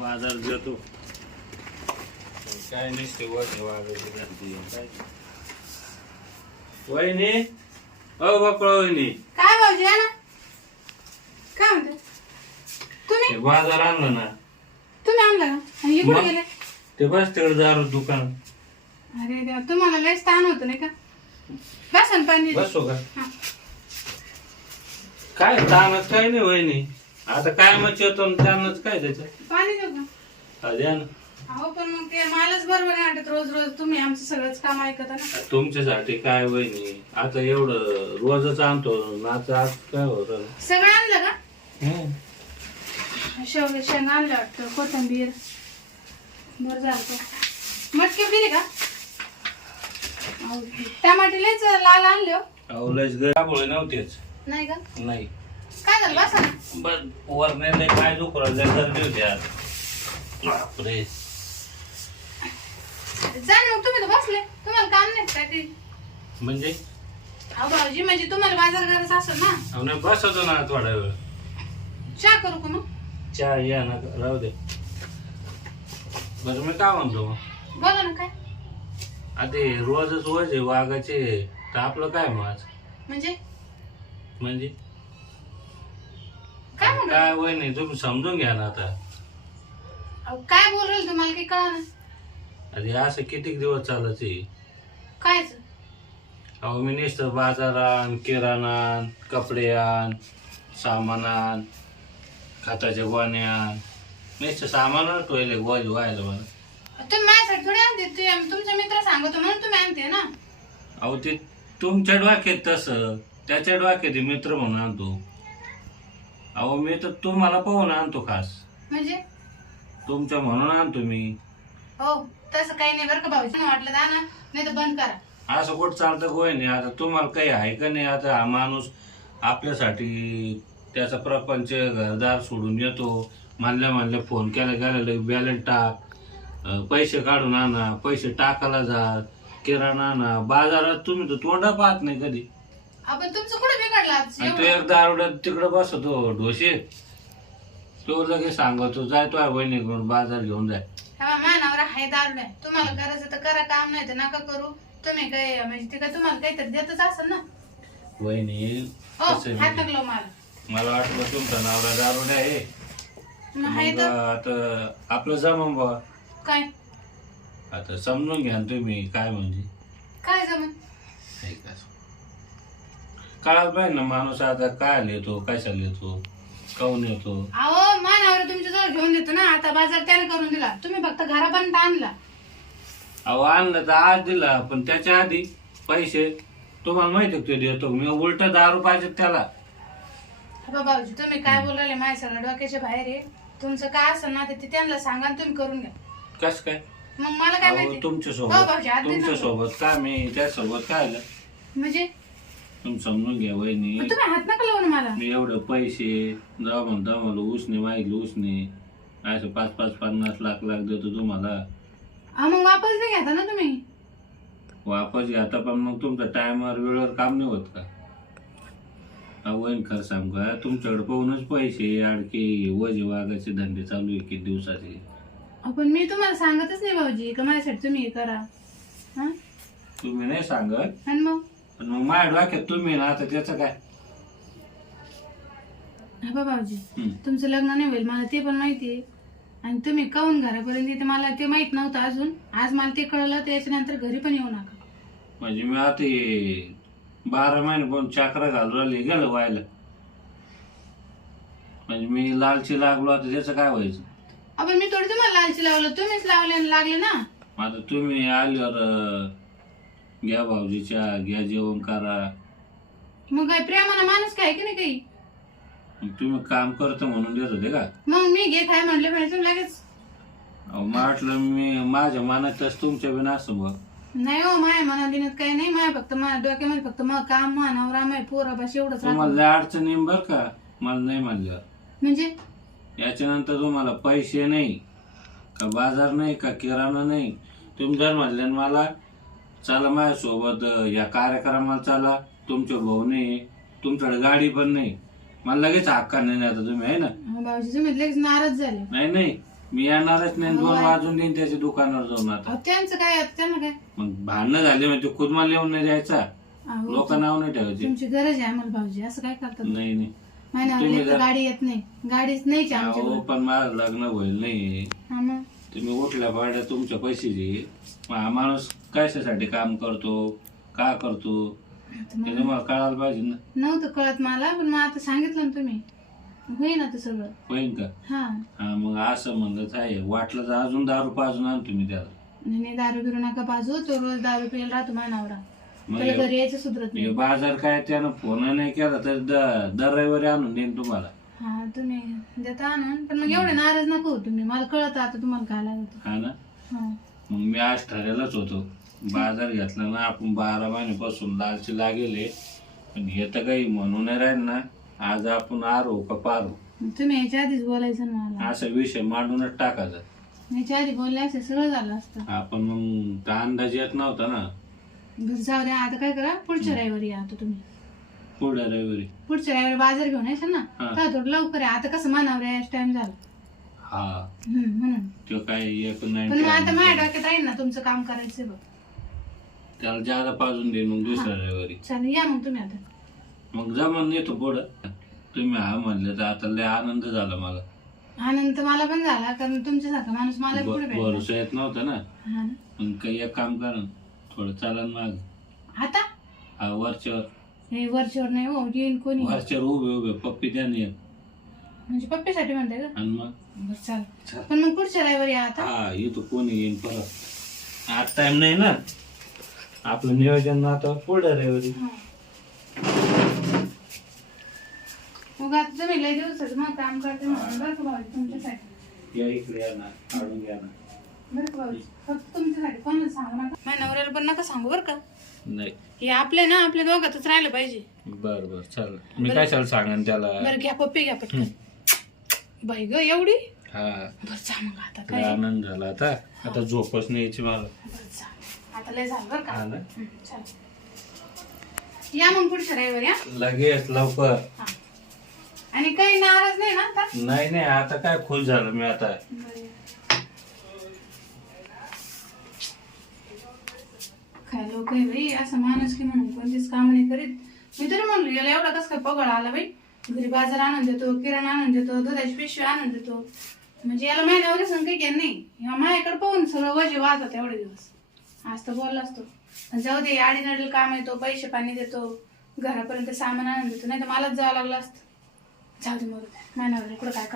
बाजार जातो काय नसते वडे वागायची वहिनी? अ बापळा वहिनी. काय भाऊजी या ना. काय म्हणते? तुम्ही? ते बाजार आणलं ना. तुम्ही आणला का? आणि हे मग? गेले? ते बस तिकडे दारू दुकान. अरे देवा तुम्हाला लय स्थान होतं नाही का? बसन पाणी बसो का? हा. काय ताणच काय नाही वहिनी. आता काय मग येतो आणि ताणच काय त्याच्यात? पाणी देऊ का? हा, द्या ना. अहो पण मग ते मलाच बरोबर नाही वाटत. रोज रोज तुम्ही आमचं सगळंच काम ऐकता ना. तुमच्यासाठी काय वहिनी? आता एवढं रोजच आणतो. नाच आज काय होत? सगळं आणलं का? शेवगे शेंग आणलं वाटतं. कोथंबीर. बरं झालं का मटके दिले का? अहो, टमाटे लयच लाल आणले हो. गळामुळे नव्हतेच? नाही का? नाही. काय झालं? बसा. ना बर वरने लय पाय दुखला लय गर्दी होती आज. बापरे. जा ना मग तुम्ही तर बसले. तुम्हाला काम नाही का काही? म्हणजे? अहो भाऊजी म्हणजे तुम्हाला बाजार करायचा असेल ना? अहो नाही बसवतो ना थोडा वेळ. चहा करू का मग? चहा या ना राहू दे. बरं मी काय म्हणतो? बोला ना काय? आता रोजच रोज आहे वाघाचे. तर आपलं काय मग आज? म्हणजे? म्हणजे? काय काय वय नाही तुम्ही समजून घ्या ना आता. अहो, काय बोल राहील तुम्हाला काही कळा हे असं किती दिवस चालत आहे? कायच अहो मी नुसतं बाजार आण किराणा आण कपडे आण सामान आण खताच्या गोण्या आण. नुसतं सामानच टोयले गोज व्हायला मला. तुम्ही माझ्यासाठी थोडी आणते ते तुमचे मित्र सांगतो म्हणून तुम्ही आणते ना. अहो ते तुमच्या डोक्यात तसं त्याच्या डोक्यात मित्र म्हणून आणतो. अहो मी तर तुम्हाला पाहून आणतो खास. म्हणजे? तुमच्या म्हणून आणतो मी. हो तसं काही नाही बरं का भाऊजी. वाटलं जा ना नाही तर बंद करा. असं कुठं चालतं गोय नाही आता तुम्हाला काही आहे का नाही? आता हा माणूस आपल्यासाठी त्याचा प्रपंच घरदार सोडून येतो. म्हणल्या म्हणल्या फोन केला गेला बॅलन्स टाक. अं, पैसे काढून आणा पैसे टाकायला जा. किराणा आणा. बाजारात तुम्ही तर तोंडा पाहत नाही कधी. आपण तुमचं कुठे बिघडलं आज? आणि तो एवढं? एकदा आरवड्यात तिकडे बसतो ढोशे. तो लगेच सांगतो जाय तो बहिणीकडून बाजार घेऊन जाय. हा मानावर आहे. दारुड्या तुम्हाला करायचं तर करा काम नाही तर नका करू. तुम्ही काय म्हणजे ते काय तुम्हाला काहीतरी देतच असेल ना? वहिनी हो कसं हात आहे टाकलो मला. मला वाटलं तुमचा नवरा दारुडे आहे. मग आहे मग तर? आता आपलं जमन बा काय? आता समजून घ्या ना तुम्ही काय म्हणजे? काय जमन? नाही का कळायला पाहिजे ना माणूस आता काय येतो कशाला येतो काऊन येतो? अहो मानावर तुमच्या जवळ घेऊन देतो ना आता बाजार त्याने करून दिला. तुम्ही फक्त घरापर्यंत आणला. अहो आणलं तर आज दिला पण त्याच्या आधी पैसे तुम्हाला माहिती आहे का ते देतो? मी उलट दारू पाहिजे त्याला. भाऊजी तुम्ही काय बोलायले माझ्या डोक्याच्या बाहेर आहे. तुमचं काय असेल ना ते त्यांना सांगा आणि तुम्ही करून घ्या. कस काय? मग मला काय अहो माहिती? तुमच्या हो सोबत तुमच्यासोबत काय मी त्यासोबत काय आलं म्हणजे तुम्ही समजून घ्या वहिनी. मग तुम्ही हात नका लावून मला. मी एवढं पैसे जाऊ म्हणता मला उसने माहिती उसने. असं पाच पाच पन्नास लाख लाख देतो तुम्हाला. हा मग वापस नाही घेता ना तुम्ही. वापस घ्या पण मग तुमचं टायमावर वेळेवर काम नाही होत का? वहीन खरं सांग का? तुमच्याकडे पाहूनच पैसे आणखी वजे वागायचे धंदे चालू आहे किती दिवसाचे. आपण मी तुम्हाला सांगतच नाही भाऊजी का माझ्यासाठी तुम्ही हे करा. हा? तुम्ही नाही सांगत? आणि मग? पण मग माझ्या डोक्यात तुम्ही ना आता त्याचं काय? हा बा भाऊजी हं. तुमचं लग्न नाही होईल मला ते पण माहिती आहे. आणि तुम्ही काऊन घरापर्यंत येते मला ते माहीत नव्हतं अजून. आज मला ते कळलं त्याच्यानंतर घरी पण येऊ नका. म्हणजे मी आता हे बारा महिने पण चाकरा घालून राहिले गेलं व्हायला. म्हणजे मी लालची लागलो आता त्याचं काय व्हायचं? आपण मी थोडी तुम्हाला लालची लावलं तुम्हीच लावले आणि लागले ना. आता तुम्ही आल्यावर अं, घ्या भाऊजीच्या घ्या जेवण करा. मग काय प्रेमानं माणूस काय की नाही काही? मग तुम्ही काम करतो म्हणून देत होते का? मग मी घे काय म्हणले म्हणजे तुम्ही लगेच अहो मला वाटलं मी माझ्या मनातच तुमच्या बिना असं बघ. नाही हो माया मना दिनात काही नाही. माया फक्त माझ्या डोक्यामध्ये फक्त मग काम मानावर माय पोरा बस एवढंच तुम्हाला राहतं. लय अडचण बरं का? मला नाही म्हणल्यावर म्हणजे? याच्यानंतर तुम्हाला पैसे नाही का बाजार नाही का किराणा नाही. तुम्ही जर म्हणले ना मला चला माझ्यासोबत या कार्यक्रमाला चला. तुमच्या भाऊ नाही तुमच्याकडे गाडी पण नाही. मला लगेच हक्का नाही आता तुम्ही आहे ना? अहो, भाऊजी तुम्ही लगेच नाराज झाले. नाही नाही. मी येणारच नाही दोन. वाजून देईन त्याच्या दुकानावर जाऊन आता. अहो त्यांचं काय आता त्यांना काय? मग भांडणं झाले म्हणजे खुद मला येऊन नाही द्यायचा. अहो, लोक नाव नाही ठेवायचे. तुमची गरज आहे आम्हाला भाऊजी. असं काय करतात? नाही नाही. तुम्ही जर- गाडी येत नाही. गाडीच आमच्याकडे. पण माझं लग्न होईल नाही. हा मग? तुम्ही उठल्या पाड्या तुमच्या पैशाची हा माणूस कशासाठी काम करतो? का करतो? मला तुम्हाला कळायला पाहिजे ना. नव्हतं कळत मला पण मग आता सांगितलं ना तुम्ही. होईन आता सगळं. होईन का? हा. हा मग असं म्हणलं आहे वाटलं तर अजून दारू पाजून आण तुम्ही त्याला. नाही नाही, दारू बिरू नका बाजू तो रोज दारू पियला राहतो मानावरा मग त्याला हे- घरी यायचं सुधरत हे नाही. बाजार काय त्यानं फोन नाही केला तर द- दर रविवारी आणून देईन तुम्हाला. हा तुम्ही देता आणून. पण मग एवढे नाराज नको होऊ तुम्ही. मला कळत आता तुम्हाला काय लागत. हा ना? हा. मग मी आज ठरेलच होतो. बाजार घेतला ना आपण बारा महिन्यापासून लालची लागेल. पण हे तर काही म्हणून नाही राहील ना. आज आपण आरो का पारो? तुम्ही याच्या आधीच बोलायचं ना मला. असा विषय मांडूनच टाकायचा. याच्या आधी बोलले असते सगळं झालं असतं. आपण मग त्या अंदाज येत नव्हता ना. बरं जाऊ द्या. आता काय करा? पुढच्या रविवारी या आता तुम्ही. पुढल्या रविवारी. पुढच्या रविवारी बाजार घेऊन यायचं ना? हा. का थोडं लवकर आहे आता कसं मानावर यायचं टाइम झाला. हा. हम्म, म्हणून. तो काय एक पण मग आता माझ्या नाही डोक्यात राहील ना तुमचं काम करायचं बघ. त्याला जादा पाजून मग दुसऱ्या रविवारी. चालेल या मग तुम्ही आता. मग जमून येतो पुढं. तुम्ही हा म्हणले तर आता लय आनंद झाला मला. आनंद तर मला पण झाला कारण तुमच्यासारखा माणूस मला पुढे भेटला. भरोसा येत नव्हता ना. हा ना. मग काही एक काम करा ना, थोडं चालन माग. आता? हा वरच्यावर. हे वरच्यावर नाही हो येईन कोणी? वरच्यावर उभे उभे. पप्पी त्याने. एक. म्हणजे पप्पीसाठी म्हणताय का? आणि मग? बरं चाल पण मग पुढच्या रविवारी या आता. हा येतो कोणी येईन परत. आज टाइम नाही ना. आपलं नियोजन आता पुढे रविवारी. हा. मग आता तुम्ही लय दिवसाचं मग काम करते म्हणून बरं का भाऊजी तुमच्यासाठी? या इकडे या ना काढून घ्या ना. बरं का भाऊजी फक्त तुमच्यासाठी कोणाला सांगू नका? माझ्या नवऱ्याला पण नका सांगू बरं का. नाही. हे आपले ना आपल्या दोघातच राहिलं पाहिजे. बर बर चालेल मी कशाला सांगेन त्याला? बरं घ्या पप्पी घ्या पटकन. बाई ग एवढी? हा. बरं जा मग आता लय काय? आनंद झाला आता. आता झोपच नाही यायची मला. बरं जा. आता लय झालं बरं का? हा ना? हं, चालेल या मग पुढच्या रविवारी हा? लगेच लवकर. आणि काही नाराज नाही ना आता? नाही नाही आता काय खुश झालं मी आता. बरं. काय लोक बाई असं माणूस की म्हणून कोणतीच काम नाही करीत. मी तरी म्हणलो याला एवढा कसं काय पगळ आला बाई? घरी बाजार आणून देतो किराणा आणून देतो दुधाची पिशवी आणून देतो. म्हणजे याला महिन्यावर सांग काही नाही. ह्या माझ्याकडे पाहून सगळं वजे वाहतात एवढे दिवस. आज तर बोलला असतो. पण जाऊ दे आडी नडील काम येतो पैसे पाणी देतो घरापर्यंत सामान आणून देतो. नाही तर मलाच जावं लागलं असतं. जाऊ दे मग महिन्यावर इकडं काय